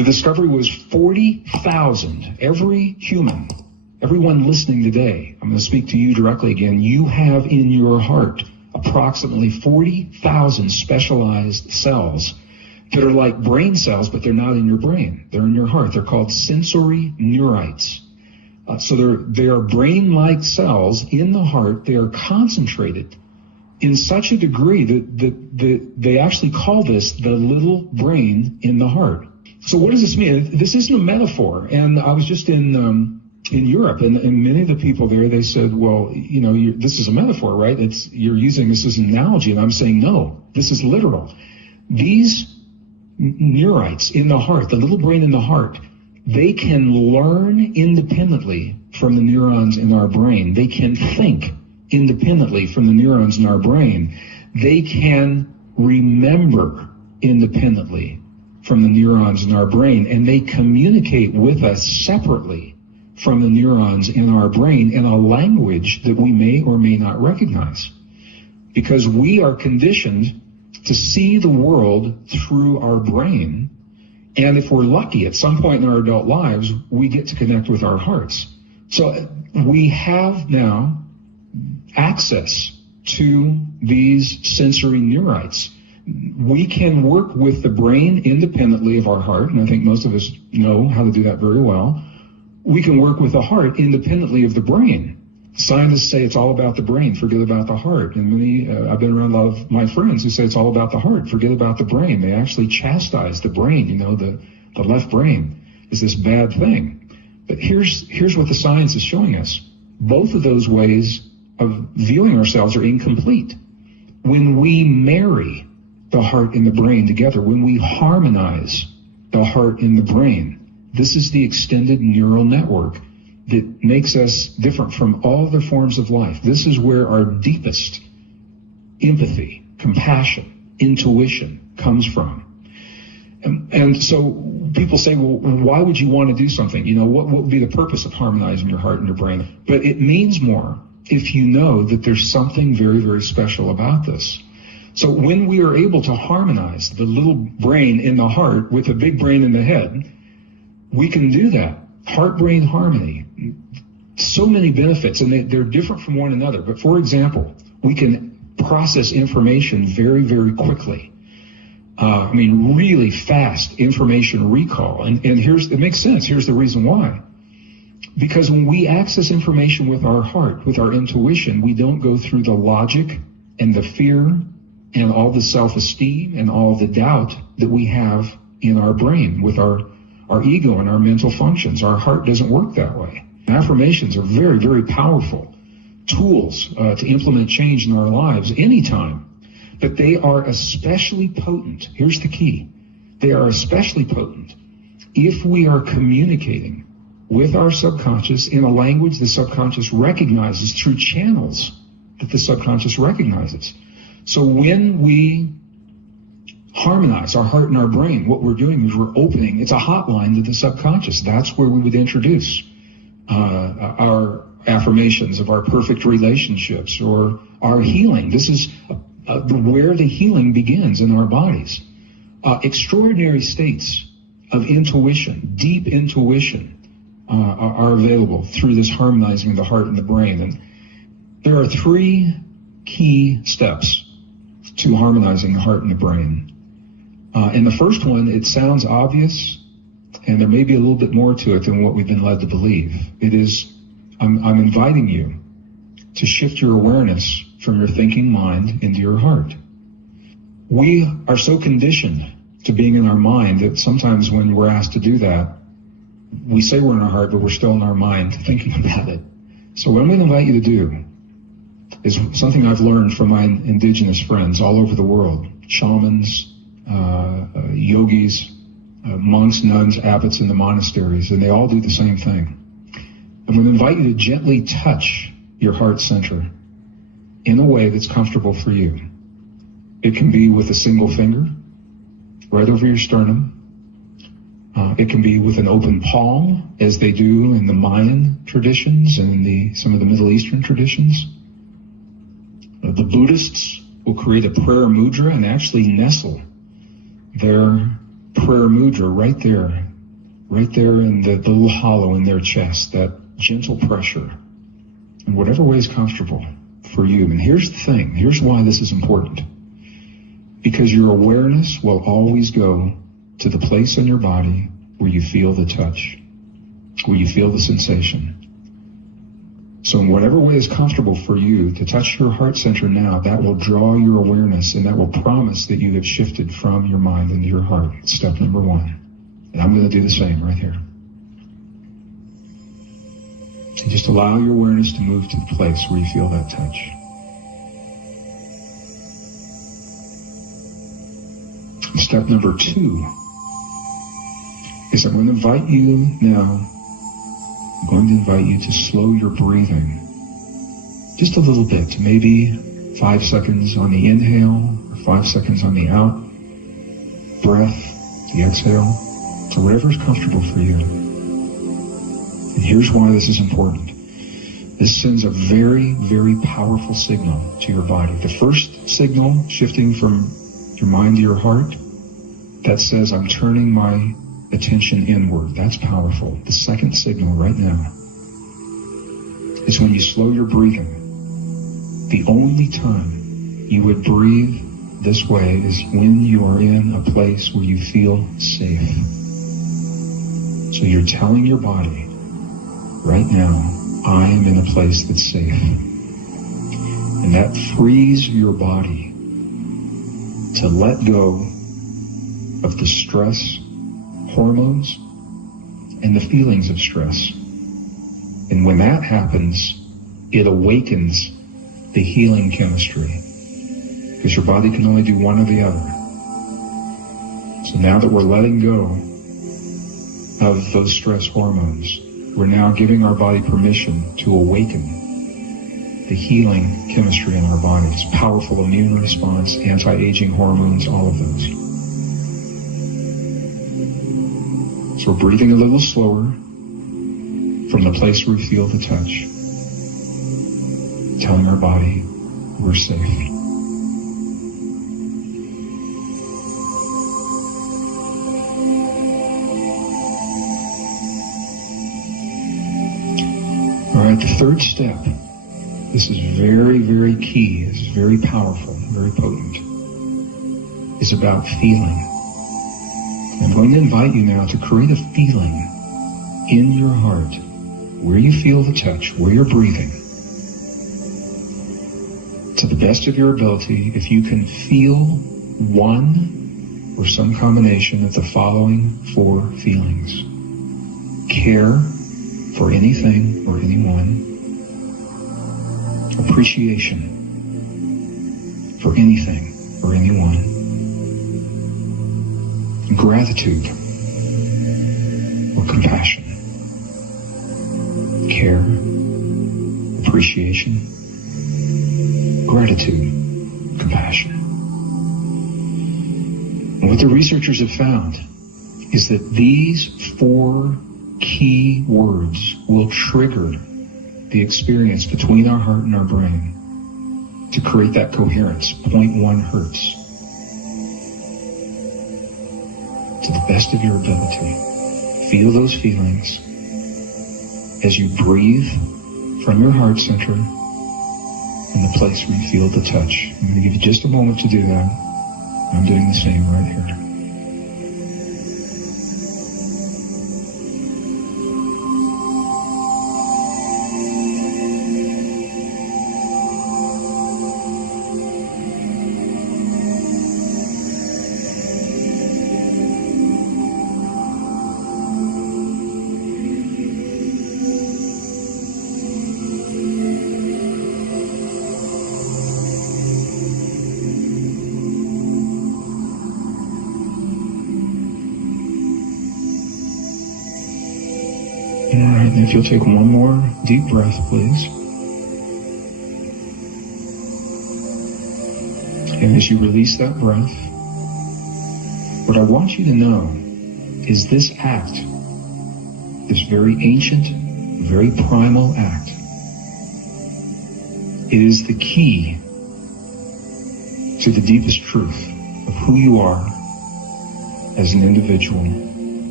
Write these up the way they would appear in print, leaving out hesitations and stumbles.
The discovery was 40,000. Every human, everyone listening today, I'm going to speak to you directly again, you have in your heart approximately 40,000 specialized cells that are like brain cells, but they're not in your brain. They're in your heart. They're called sensory neurites. So they are brain-like cells in the heart. They are concentrated in such a degree that they actually call this the little brain in the heart. So what does this mean? This isn't a metaphor. And I was just in Europe, and many of the people there, they said, well, this is a metaphor, right? You're using this as an analogy. And I'm saying, no, this is literal. These neurites in the heart, the little brain in the heart, they can learn independently from the neurons in our brain. They can think independently from the neurons in our brain. They can remember independently from the neurons in our brain, and they communicate with us separately from the neurons in our brain in a language that we may or may not recognize, because we are conditioned to see the world through our brain. And if we're lucky, at some point in our adult lives, we get to connect with our hearts. So we have now access to these sensory neurites. We can work with the brain independently of our heart, and I think most of us know how to do that very well. We can work with the heart independently of the brain. Scientists say it's all about the brain, forget about the heart. And I've been around a lot of my friends who say it's all about the heart, forget about the brain. They actually chastise the brain, the left brain is this bad thing. But here's what the science is showing us. Both of those ways of viewing ourselves are incomplete. When we marry the heart and the brain together, when we harmonize the heart and the brain, this is the extended neural network that makes us different from all other forms of life. This is where our deepest empathy, compassion, intuition comes from. And so people say, well, why would you want to do something? What would be the purpose of harmonizing your heart and your brain? But it means more if you know that there's something very, very special about this. So when we are able to harmonize the little brain in the heart with the big brain in the head, we can do that. Heart-brain harmony. So many benefits, and they're different from one another. But for example, we can process information very, very quickly. Really fast information recall. And it makes sense. Here's the reason why. Because when we access information with our heart, with our intuition, we don't go through the logic and the fear and all the self-esteem and all the doubt that we have in our brain with our ego and our mental functions. Our heart doesn't work that way. Affirmations are very, very powerful tools to implement change in our lives anytime. But they are especially potent. Here's the key. They are especially potent if we are communicating with our subconscious in a language the subconscious recognizes through channels that the subconscious recognizes. So when we harmonize our heart and our brain, what we're doing is we're opening, it's a hotline to the subconscious. That's where we would introduce our affirmations of our perfect relationships or our healing. This is where the healing begins in our bodies. Extraordinary states of intuition, deep intuition, are available through this harmonizing of the heart and the brain. And there are 3 key steps to harmonizing the heart and the brain. And the first one, it sounds obvious, and there may be a little bit more to it than what we've been led to believe. It is, I'm inviting you to shift your awareness from your thinking mind into your heart. We are so conditioned to being in our mind that sometimes when we're asked to do that, we say we're in our heart, but we're still in our mind thinking about it. So what I'm going to invite you to do is something I've learned from my indigenous friends all over the world, shamans, yogis, monks, nuns, abbots in the monasteries, and they all do the same thing. I'm going to invite you to gently touch your heart center in a way that's comfortable for you. It can be with a single finger right over your sternum. It can be with an open palm, as they do in the Mayan traditions and in some of the Middle Eastern traditions. The Buddhists will create a prayer mudra and actually nestle their prayer mudra right there right there in the little hollow in their chest, that gentle pressure, in whatever way is comfortable for you. And here's the thing. Here's why this is important. Because your awareness will always go to the place in your body where you feel the touch, where you feel the sensation. So in whatever way is comfortable for you to touch your heart center now, that will draw your awareness, and that will promise that you have shifted from your mind into your heart. It's step number one. And I'm going to do the same right here. And just allow your awareness to move to the place where you feel that touch. Step number two is I'm going to invite you now, I'm going to invite you to slow your breathing just a little bit, maybe 5 seconds on the inhale or 5 seconds on the out breath, the exhale, or whatever is comfortable for you. And here's why this is important. This sends a very, very powerful signal to your body. The first signal, shifting from your mind to your heart, that says I'm turning my attention inward. That's powerful. The second signal right now is when you slow your breathing. The only time you would breathe this way is when you are in a place where you feel safe. So you're telling your body, right now, I am in a place that's safe. And that frees your body to let go of the stress hormones and the feelings of stress. And when that happens, it awakens the healing chemistry, because your body can only do one or the other. So now that we're letting go of those stress hormones, we're now giving our body permission to awaken the healing chemistry in our bodies. Powerful immune response, anti-aging hormones, all of those. So we're breathing a little slower from the place where we feel the touch, telling our body we're safe. All right, the third step, this is very, very key, this is very powerful, very potent, is about feeling. I'm going to invite you now to create a feeling in your heart where you feel the touch, where you're breathing. To the best of your ability, if you can feel one or some combination of the following 4 feelings. Care for anything or anyone. Appreciation for anything or anyone. Gratitude or compassion. Care, appreciation, gratitude, compassion. And what the researchers have found is that these 4 key words will trigger the experience between our heart and our brain to create that coherence, 0.1 hertz. To the best of your ability, feel those feelings as you breathe from your heart center in the place where you feel the touch. I'm going to give you just a moment to do that. I'm doing the same right here. Alright, and if you'll take one more deep breath, please. And as you release that breath, what I want you to know is this act, this very ancient, very primal act, it is the key to the deepest truth of who you are as an individual,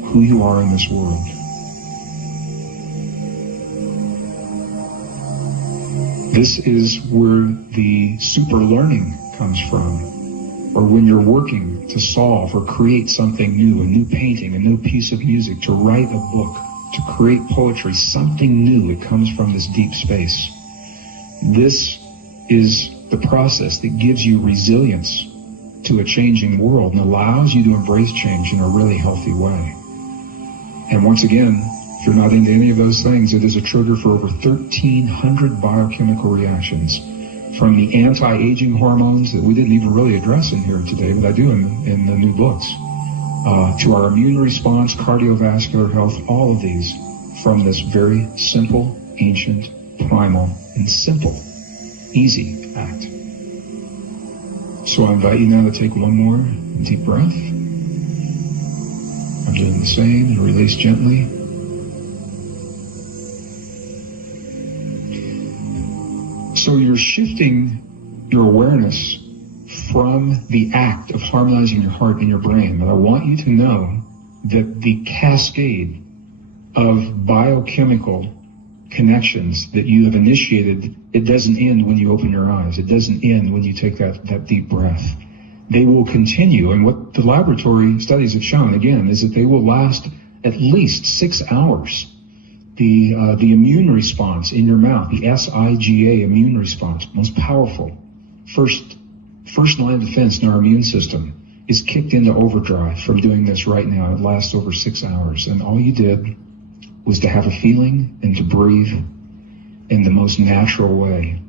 who you are in this world. This is where the super learning comes from, or when you're working to solve or create something new, a new painting, a new piece of music, to write a book, to create poetry, something new. It comes from this deep space. This is the process that gives you resilience to a changing world and allows you to embrace change in a really healthy way. And once again, if you're not into any of those things, it is a trigger for over 1,300 biochemical reactions, from the anti-aging hormones that we didn't even really address in here today, but I do in the new books, to our immune response, cardiovascular health, all of these from this very simple, ancient, primal, and simple, easy act. So I invite you now to take one more deep breath. I'm doing the same, and release gently. So you're shifting your awareness from the act of harmonizing your heart and your brain. But I want you to know that the cascade of biochemical connections that you have initiated, it doesn't end when you open your eyes. It doesn't end when you take that deep breath. They will continue. And what the laboratory studies have shown, again, is that they will last at least 6 hours. The immune response in your mouth, the SIGA immune response, most powerful, first line of defense in our immune system, is kicked into overdrive from doing this right now. It lasts over 6 hours. And all you did was to have a feeling and to breathe in the most natural way.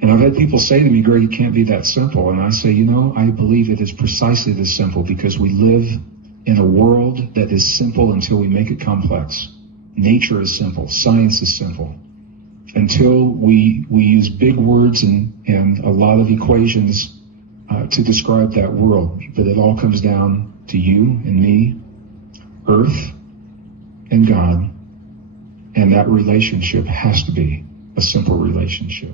And I've had people say to me, Greg, it can't be that simple. And I say, I believe it is precisely this simple, because we live in a world that is simple until we make it complex. Nature is simple. Science is simple. Until we use big words and a lot of equations to describe that world. But it all comes down to you and me, Earth and God. And that relationship has to be a simple relationship.